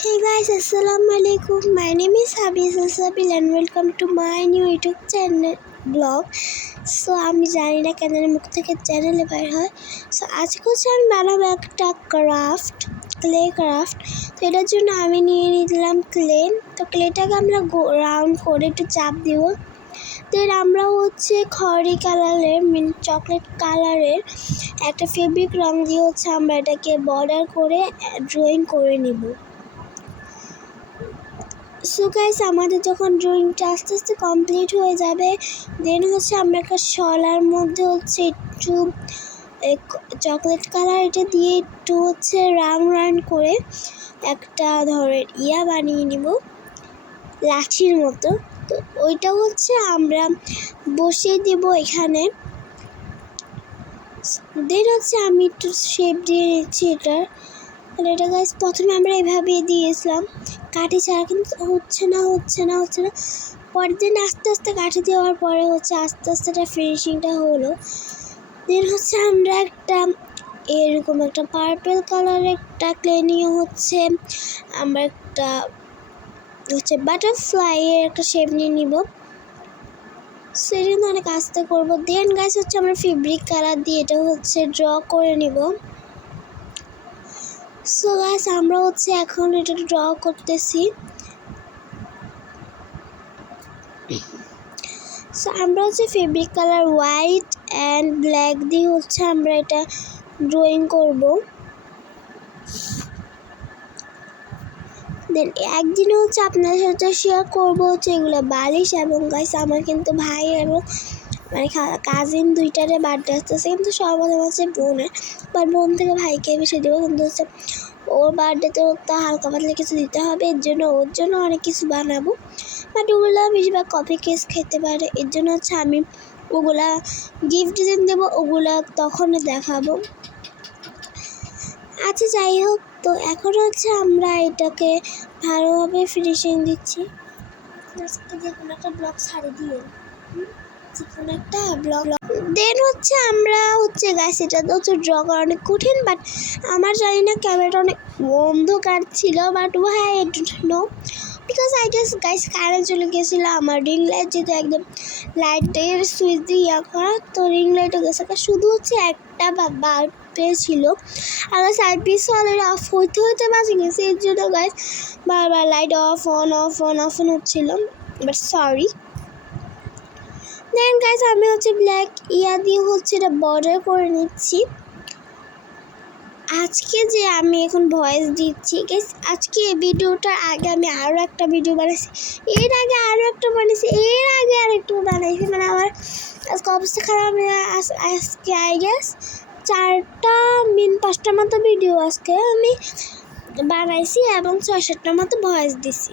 Hey guys, Assalamualaikum. My name is Habis Sabil and welcome to my new YouTube channel blog. So আমি জানি না কেন মুখ থেকে চ্যানেলে বের হয়। সো আজকে হচ্ছে আমি বানাবো একটা ক্লে ক্রাফট। তো এটার জন্য আমি নিয়ে নিলাম ক্লে। তো ক্লেটাকে আমরা রাউন্ড করে একটু চাপ দিব। দেন আমরা হচ্ছে খয়েরি কালারের চকলেট কালারের একটা ফেব্রিক রং দিয়ে হচ্ছে আমরা এটাকে বর্ডার করে ড্রয়িং করে নিব। সো গাইস, আমাদের যখন ড্রয়িংটা আস্তে আস্তে কমপ্লিট হয়ে যাবে, দেন হচ্ছে আমরা একটা শলার মধ্যে হচ্ছে একটু চকলেট কালার এটা দিয়ে একটু হচ্ছে রাউন্ড করে একটা ধরেন বানিয়ে নিব লাঠির মতো। তো ওইটা হচ্ছে আমরা বসিয়ে দেব এখানে। দেন হচ্ছে আমি একটু শেপ দিয়ে নিচ্ছি এটার। তাহলে এটা গাইস প্রথমে আমরা এভাবে দিয়েছিলাম কাঠি ছাড়া, কিন্তু হচ্ছে না। পরের দিন আস্তে আস্তে কাঠি দেওয়ার পরে হচ্ছে আস্তে আস্তে এটা ফিনিশিংটা হলো। দেন হচ্ছে আমরা একটা এরকম একটা পার্পল কালারের একটা ক্লে নিয়ে হচ্ছে আমরা একটা হচ্ছে বাটারফ্লাই এর একটা শেপ নিয়ে নিব। সেটা অনেক আস্তে করবো। দেন গাইস হচ্ছে আমরা ফেব্রিক কালার দিয়ে এটা হচ্ছে ড্র করে নিব। সো গাইস, আমরা হচ্ছে এখন এটা ড্র করতেছি। সো আমরা হচ্ছে fabric colour white and black দিয়ে হচ্ছে আমরা এটা ড্রয়িং করব। দেন একদিনে হচ্ছে আপনাদের সাথে শেয়ার করবো হচ্ছে এগুলো বালিশ। এবং গাইস আমার কিন্তু ভাই এবং মানে কাজিন দুইটারে বার্থডে আসতেছে, কিন্তু সর্বপ্রথম হচ্ছে বোনের, বাট বোন থেকে ভাইকে বেশি দেবো। কিন্তু হচ্ছে ওর বার্থডেতে ওর তো হালকা পাতলা কিছু দিতে হবে, ওর জন্য অনেক কিছু বানাবো। বাট ওগুলো বেশিরভাগ কফি কেস খেতে পারে, এর জন্য হচ্ছে আমি ওগুলা গিফট ডিজাইন দেবো, ওগুলা তখন দেখাবো। আচ্ছা যাই হোক, তো এখন হচ্ছে আমরা এটাকে ভালোভাবে ফিনিশিং দিচ্ছি। যে কোনো একটা ব্লগ ছাড়ে দিয়ে একটা ব্লগ। দেন হচ্ছে আমরা হচ্ছে গাইস এটা তো হচ্ছে ড্র করা অনেক কঠিন, বাট আমার জানি না ক্যামেরাটা অনেক অন্ধকার ছিল, বাট হ্যাঁ একটু no because I guess guys current চলে গেছিল। আমার রিং লাইট যেহেতু একদম লাইটের সুইচ দিয়ে করা, তো রিং লাইটও গেছে, শুধু হচ্ছে একটা বাল্ব ছিল। আর সাইড পিস অলরেডি অফ হইতে বাজে গেছে, এর জন্য গাইস বারবার লাইট অফ অন হচ্ছিল, বাট সরি। দেন গাইস আমি হচ্ছে ব্ল্যাক দিয়ে হচ্ছে এটা বর্ডার করে নিচ্ছি। আজকে যে আমি এখন ভয়েস দিচ্ছি গাইস, আজকে এই ভিডিওটার আগে আমি আরও একটা ভিডিও বানাইছি, এর আগে আরও একটা বানিয়েছি, এর আগে আরেকটু বানাইছি। মানে আমার আজকে অবস্থা খারাপ। আজকে আই গেস 4-5টার মতো ভিডিও আজকে আমি বানাইছি এবং 6-7টার মতো ভয়েস দিছি।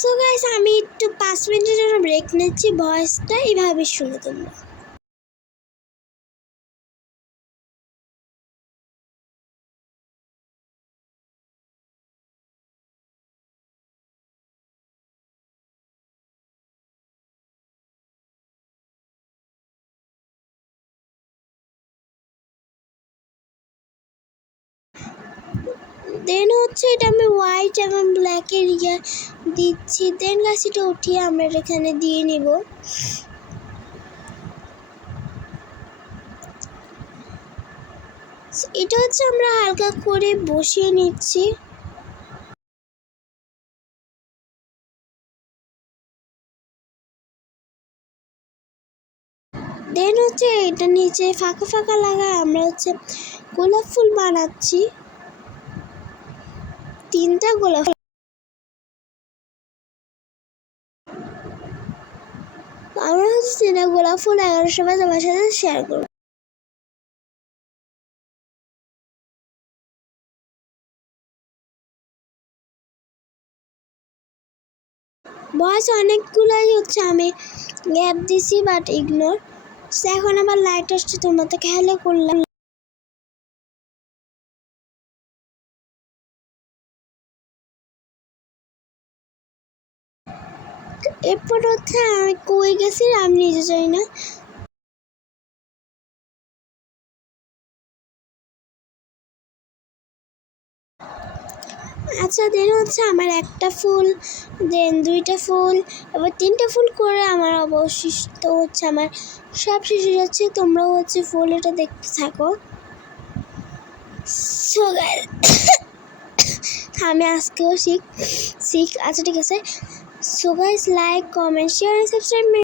সো গাইস আমি একটু 5 মিনিটের জন্য ব্রেক নিচ্ছি, ভয়েসটা এইভাবে শুনো তোমরা। দেন হচ্ছে এটা আমি হোয়াইট এবং ব্ল্যাকের দিচ্ছি। দেন গাছ এটা উঠিয়ে আমরা এখানে দিয়ে নিব। এটা হচ্ছে আমরা হালকা করে বসিয়ে নিচ্ছি। দেন হচ্ছে এটা নিচে ফাঁকা লাগায় আমরা হচ্ছে গোলাপ ফুল বানাচ্ছি। 3টা গোলাপ। আমরা হচ্ছে 3টা গোলাপ ফুল 11 সময় তোমার সাথে শেয়ার করবো। বয়স অনেকগুলাই হচ্ছে আমি গ্যাপ দিছি, বাট ইগনোর। এখন আবার লাইট আসছে, তোমরা তো খেয়ালে করলাম। এরপর হচ্ছে আমি কই গেছি আমি নিজে জানি না। আচ্ছা দেন হচ্ছে আমার একটা ফুল, দেন দুইটা ফুল, এবার তিনটা ফুল করে আমার অবশিষ্ট হচ্ছে আমার সব শেষ হয়ে যাচ্ছে। তোমরাও হচ্ছে ফুল এটা দেখতে থাকো। সো আমি আজকেও শিখ। আচ্ছা ঠিক আছে। So guys, like, comment, share, subscribe.